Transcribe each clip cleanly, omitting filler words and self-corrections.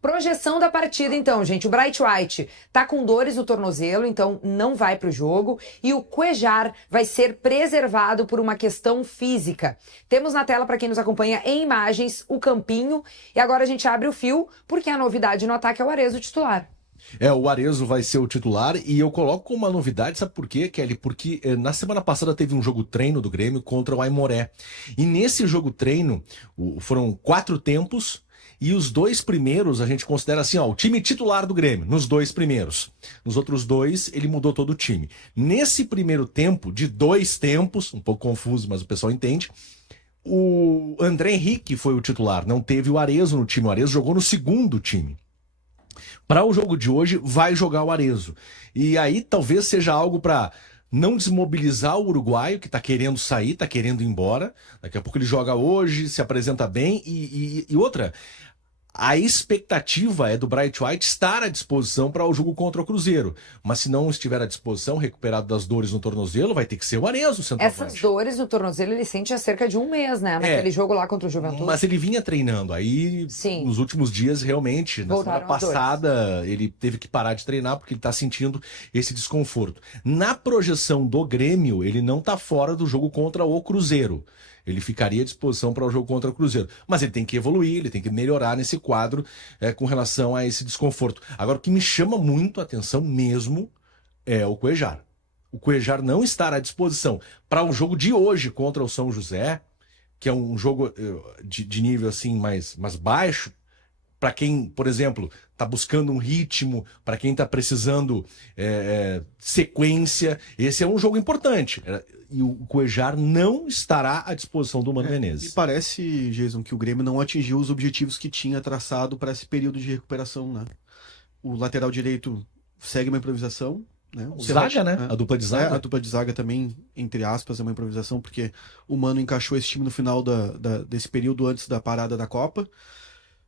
Projeção da partida, então, gente. O Bright White tá com dores no tornozelo, então não vai pro jogo. E o Cuéllar vai ser preservado por uma questão física. Temos na tela, para quem nos acompanha em imagens, o campinho. E agora a gente abre o fio, porque a novidade no ataque é o Arezzo titular. O Arezzo vai ser o titular e eu coloco como uma novidade, sabe por quê, Kelly? Porque na semana passada teve um jogo treino do Grêmio contra o Aimoré. E nesse jogo treino foram 4 tempos e os 2 primeiros a gente considera assim, o time titular do Grêmio, nos 2 primeiros. Nos outros 2 ele mudou todo o time. Nesse primeiro tempo, de 2 tempos, um pouco confuso, mas o pessoal entende, o André Henrique foi o titular, não teve o Arezzo no time, o Arezzo jogou no segundo time. Para o jogo de hoje, vai jogar o Arezzo. E aí talvez seja algo para não desmobilizar o uruguaio, que está querendo sair, está querendo ir embora. Daqui a pouco ele joga hoje, se apresenta bem. E outra, a expectativa é do Bright White estar à disposição para o jogo contra o Cruzeiro. Mas se não estiver à disposição, recuperado das dores no tornozelo, vai ter que ser o Arezzo, centroavante. Essas dores no tornozelo ele sente há cerca de um mês, né? Naquele jogo lá contra o Juventude. Mas ele vinha treinando. Aí, sim, nos últimos dias, realmente, na semana passada, ele teve que parar de treinar porque ele está sentindo esse desconforto. Na projeção do Grêmio, ele não está fora do jogo contra o Cruzeiro. Ele ficaria à disposição para o jogo contra o Cruzeiro. Mas ele tem que evoluir, ele tem que melhorar nesse quadro com relação a esse desconforto. Agora, o que me chama muito a atenção mesmo é o Cuéllar. O Cuéllar não estar à disposição para o jogo de hoje contra o São José, que é um jogo de nível assim mais baixo, para quem, por exemplo, está buscando um ritmo, para quem está precisando sequência, esse é um jogo importante. E o Cuéllar não estará à disposição do Mano Menezes. Me parece, Jason, que o Grêmio não atingiu os objetivos que tinha traçado para esse período de recuperação, né? O lateral direito segue uma improvisação, né? O zaga, né? A dupla de zaga. A dupla de zaga também, entre aspas, é uma improvisação, porque o Mano encaixou esse time no final desse período antes da parada da Copa.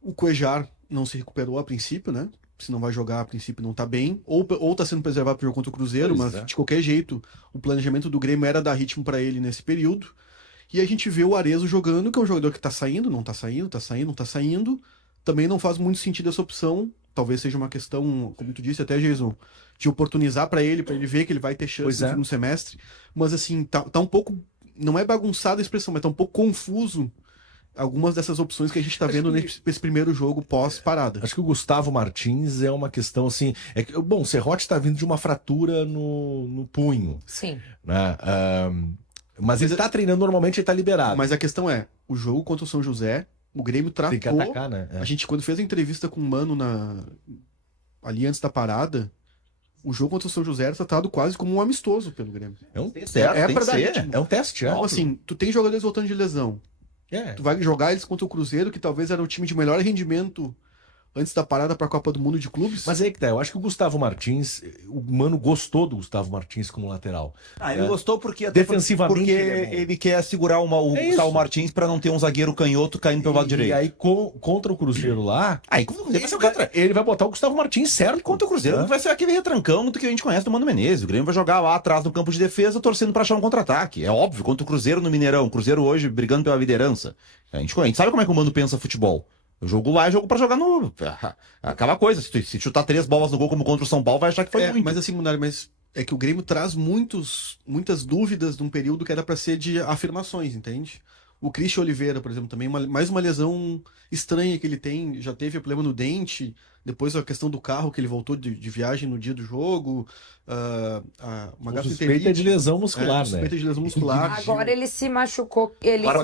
O Cuéllar não se recuperou a princípio, né? Se não vai jogar, a princípio não tá bem. Ou tá sendo preservado pro jogo contra o Cruzeiro, mas de qualquer jeito, o planejamento do Grêmio era dar ritmo para ele nesse período. E a gente vê o Arezzo jogando, que é um jogador que tá saindo, não tá saindo, tá saindo, não tá saindo. Também não faz muito sentido essa opção. Talvez seja uma questão, como tu disse até, Jason, de oportunizar para ele ver que ele vai ter chance no segundo semestre. Mas assim, tá um pouco... Não é bagunçada a expressão, mas tá um pouco confuso algumas dessas opções que a gente está vendo nesse primeiro jogo pós-parada. Acho que o Gustavo Martins é uma questão assim... Bom, o Serrote está vindo de uma fratura no punho. Sim. Né? Mas ele está treinando normalmente, ele está liberado. Mas a questão é, o jogo contra o São José, o Grêmio tratou... Tem que atacar, né? A gente, quando fez a entrevista com o Mano ali antes da parada, o jogo contra o São José era tratado quase como um amistoso pelo Grêmio. É um teste. É um teste. Então, assim, tu tem jogadores voltando de lesão. Tu vai jogar eles contra o Cruzeiro, que talvez era o time de melhor rendimento antes da parada para a Copa do Mundo de Clubes. Mas aí que tá, eu acho que o Gustavo Martins, o Mano gostou do Gustavo Martins como lateral. Ele gostou porque defensivamente porque ele quer segurar o Gustavo Martins para não ter um zagueiro canhoto caindo pelo lado direito. E aí contra o Cruzeiro lá, ele vai botar o Gustavo Martins certo. E contra o Cruzeiro vai ser aquele retrancão do que a gente conhece do Mano Menezes. O Grêmio vai jogar lá atrás no campo de defesa, torcendo para achar um contra-ataque. É óbvio, contra o Cruzeiro no Mineirão. O Cruzeiro hoje brigando pela liderança. A gente sabe como é que o Mano pensa futebol. O jogo lá é jogo pra jogar no... Aquela coisa, se chutar 3 bolas no gol como contra o São Paulo, vai achar que foi muito. Mas assim, Munari, é que o Grêmio traz muitas dúvidas num período que era pra ser de afirmações, entende? O Christian Oliveira, por exemplo, também, mais uma lesão estranha que ele tem, já teve problema no dente, depois a questão do carro, que ele voltou de viagem no dia do jogo, uma suspeita de lesão muscular, né? Suspeita de lesão muscular. Agora ele se machucou,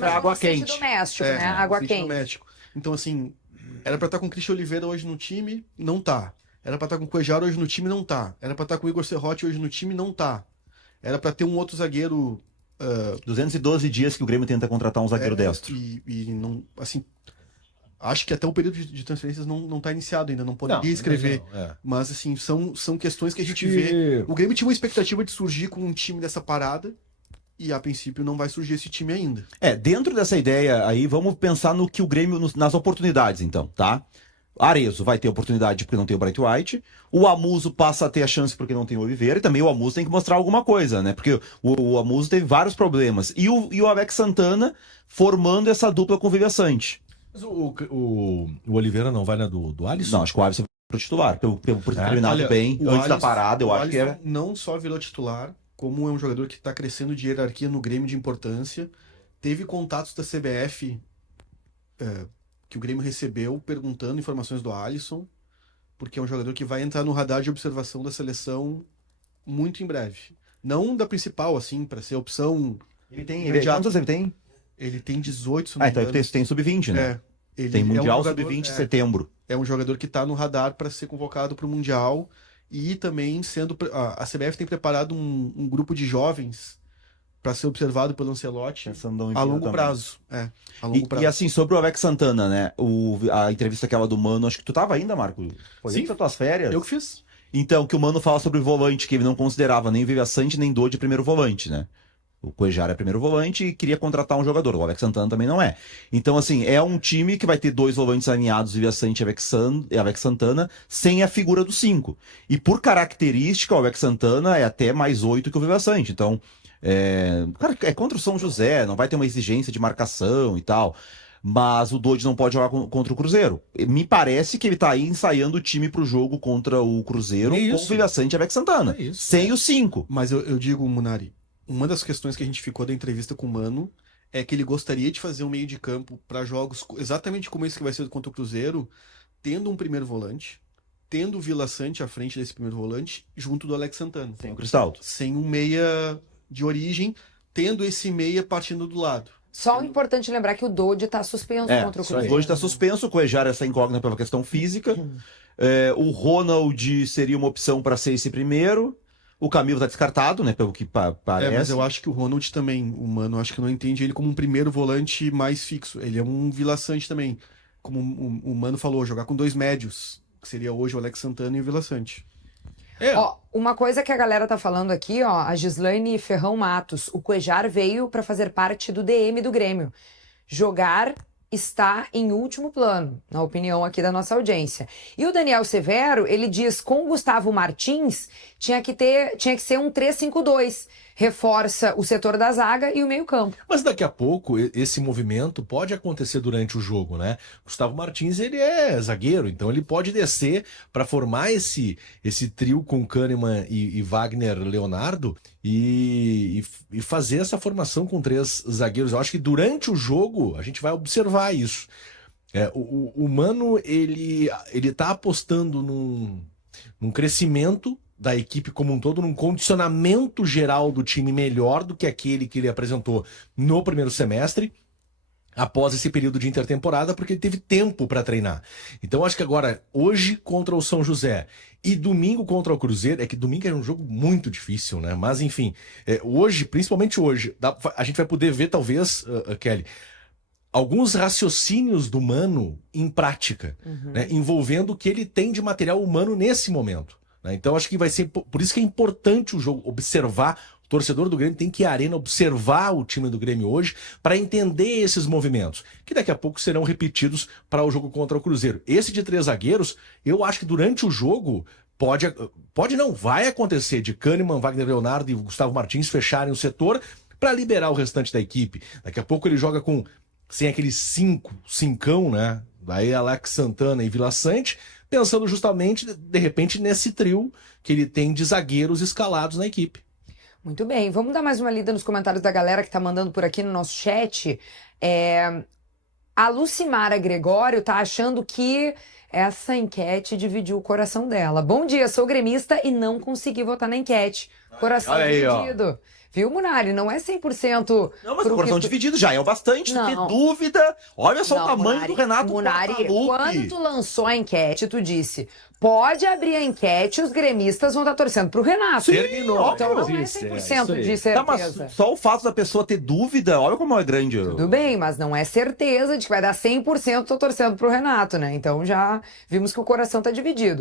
água quente. Doméstico, né? Água quente. Doméstico. Então, assim, era pra estar com o Christian Oliveira hoje no time, não tá. Era pra estar com o Cuéllar hoje no time, não tá. Era pra estar com o Igor Serrote hoje no time, não tá. Era pra ter um outro zagueiro... 212 dias que o Grêmio tenta contratar um zagueiro destro. E não, assim, acho que até o período de transferências não tá iniciado ainda, não poderia escrever. Mas, assim, são questões que a gente vê. O Grêmio tinha uma expectativa de surgir com um time dessa parada, e a princípio não vai surgir esse time ainda. Dentro dessa ideia aí, vamos pensar no que o Grêmio, nas oportunidades então, tá? Arezzo vai ter oportunidade porque não tem o Bright White, o Amuso passa a ter a chance porque não tem o Oliveira, e também o Amuso tem que mostrar alguma coisa, né? Porque o Amuso teve vários problemas. E o Alex Santana formando essa dupla com o Viviaçante. Mas o Oliveira não vai na do Alisson? Não, acho que o Alisson vai pro titular. Por ter terminado Olha, bem, o antes da Alisson- parada, eu o acho que Alisson é. não só virou titular, como é um jogador que está crescendo de hierarquia no Grêmio de importância. Teve contatos da CBF que o Grêmio recebeu perguntando informações do Alisson, porque é um jogador que vai entrar no radar de observação da seleção muito em breve. Não da principal, assim, para ser opção. Imediato. Quantos ele tem? Ele tem 18, se não me Então engano. tem sub-20, né? É, ele Tem é um Mundial jogador- sub-20 em setembro. É um jogador que está no radar para ser convocado para o Mundial e também a CBF tem preparado um grupo de jovens para ser observado pelo Ancelotti Pensando em a longo também. prazo. A longo prazo. E assim, sobre o Alex Santana, né? A entrevista aquela do Mano, acho que tu tava ainda, Marco? Foi Sim. para tuas férias? Eu que fiz. Então, que o Mano fala sobre o volante, que ele não considerava nem Viva Sante nem Dodge primeiro volante, né? O Cuéllar é primeiro volante e queria contratar um jogador. O Alex Santana também não é. Então, assim, é um time que vai ter 2 volantes alinhados, Viva Sante e Alex Santana, sem a figura do 5. E por característica, o Alex Santana é até mais 8 que o Viva Sante. Então, cara, é contra o São José, não vai ter uma exigência de marcação e tal. Mas o Dodge não pode jogar contra o Cruzeiro. Me parece que ele tá aí ensaiando o time pro jogo contra o Cruzeiro É com o isso. Viva Sante e Alex Santana. É isso. Sem o 5. Mas eu digo, Munari, uma das questões que a gente ficou da entrevista com o Mano é que ele gostaria de fazer um meio de campo para jogos exatamente como esse que vai ser contra o Cruzeiro, tendo um primeiro volante, tendo o Vila Sante à frente desse primeiro volante, junto do Alex Santana. Sem o Cristaldo. Sem um meia de origem, tendo esse meia partindo do lado. Só é importante lembrar que o Dodge tá suspenso contra o isso aí. Cruzeiro. Hoje tá suspenso, o Cuéllar essa incógnita pela questão física. O Ronald seria uma opção para ser esse primeiro. O Camilo tá descartado, né? Pelo que parece. Mas eu acho que o Ronald também, o Mano, acho que não entende ele como um primeiro volante mais fixo. Ele é um Vila Sante também. Como o Mano falou, jogar com 2 médios, que seria hoje o Alex Santana e o Vila Sante. Ó, uma coisa que a galera tá falando aqui, ó, a Gislaine Ferrão Matos, o Cuéllar veio para fazer parte do DM do Grêmio. Jogar está em último plano, na opinião aqui da nossa audiência. E o Daniel Severo, ele diz, com o Gustavo Martins, tinha que ser um 3-5-2. Reforça o setor da zaga e o meio-campo. Mas daqui a pouco esse movimento pode acontecer durante o jogo, né? Gustavo Martins, ele é zagueiro, então ele pode descer para formar esse trio com Kahneman e Wagner Leonardo e fazer essa formação com 3 zagueiros. Eu acho que durante o jogo a gente vai observar isso. O Mano, ele tá apostando num crescimento da equipe como um todo, num condicionamento geral do time melhor do que aquele que ele apresentou no primeiro semestre, após esse período de intertemporada, porque ele teve tempo para treinar. Então acho que agora, hoje contra o São José e domingo contra o Cruzeiro, é que domingo é um jogo muito difícil, né? Mas enfim, hoje, principalmente hoje, a gente vai poder ver talvez, Kelly, alguns raciocínios do Mano em prática, né? Envolvendo o que ele tem de material humano nesse momento. Então acho que vai ser, por isso que é importante o jogo, observar, o torcedor do Grêmio tem que ir à arena observar o time do Grêmio hoje para entender esses movimentos, que daqui a pouco serão repetidos para o jogo contra o Cruzeiro. Esse de 3 zagueiros, eu acho que durante o jogo vai acontecer de Kahneman, Wagner Leonardo e Gustavo Martins fecharem o setor para liberar o restante da equipe. Daqui a pouco ele joga sem aquele cincão, né? Daí Alex Santana e Vila Sante, pensando justamente, de repente, nesse trio que ele tem de zagueiros escalados na equipe. Muito bem, vamos dar mais uma lida nos comentários da galera que tá mandando por aqui no nosso chat. A Lucimara Gregório tá achando que essa enquete dividiu o coração dela. Bom dia, sou gremista e não consegui votar na enquete. Coração Olha aí, dividido. Viu, Munari? Não é 100%. Não, mas o coração dividido já é o bastante. Tu ter Não. dúvida. Olha só o tamanho Munari, do Renato Munari, Portaluppi. quando tu lançou a enquete, tu disse, pode abrir a enquete, os gremistas vão estar torcendo pro Renato. Terminou. Então não é Isso, 100% isso aí. de Tá, mas certeza. só o fato da pessoa ter dúvida, olha como é grande. Tudo bem, mas não é certeza de que vai dar 100% tô torcendo pro Renato, né? Então já vimos que o coração tá dividido.